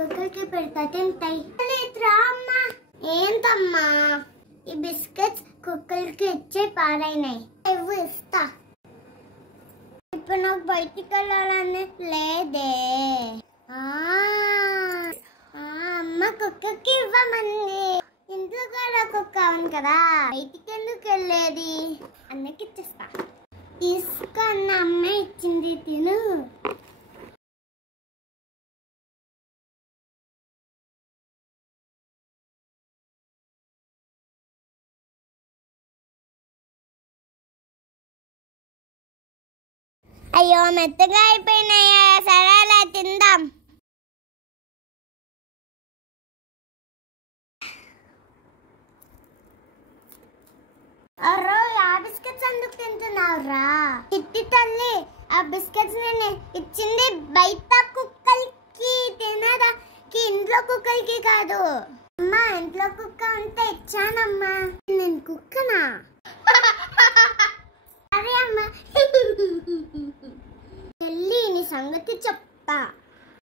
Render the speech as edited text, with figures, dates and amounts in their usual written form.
కుక్కలకి పెడతా తింటాయి. లేదురా అమ్మా. ఏంటమ్మా? ఈ బిస్కెట్స్ కుక్కలకి ఇచ్చే పారైనాయి. ఇవ్వు ఇస్తా. ఇప్పుడు నాకు బయటికి వెళ్ళాలని లేదే. అమ్మ కుక్కకి ఇవ్వమంది. ఇంట్లో కూడా కుక్క అవును కదా, బయటికి ఎందుకు వెళ్ళేది? అన్నకి ఇచ్చేస్తా. తీసుకున్న అమ్మ ఇచ్చింది, తిను. అయ్యో మెత్తగా అయిపోయినాయా, సరేలా తిందాం. అర్రో ఆ బిస్కెట్స్ ఎందుకు తింటున్నావురా? చిట్టి తల్లి, ఆ బిస్కెట్స్ నేను ఇచ్చింది బయట కుక్కలకి, తినడానికి, ఇంట్లో కుక్కలకి కాదు. అమ్మా ఇంట్లో కుక్క ఉంటే ఇచ్చానమ్మా. నేను కుక్కనా?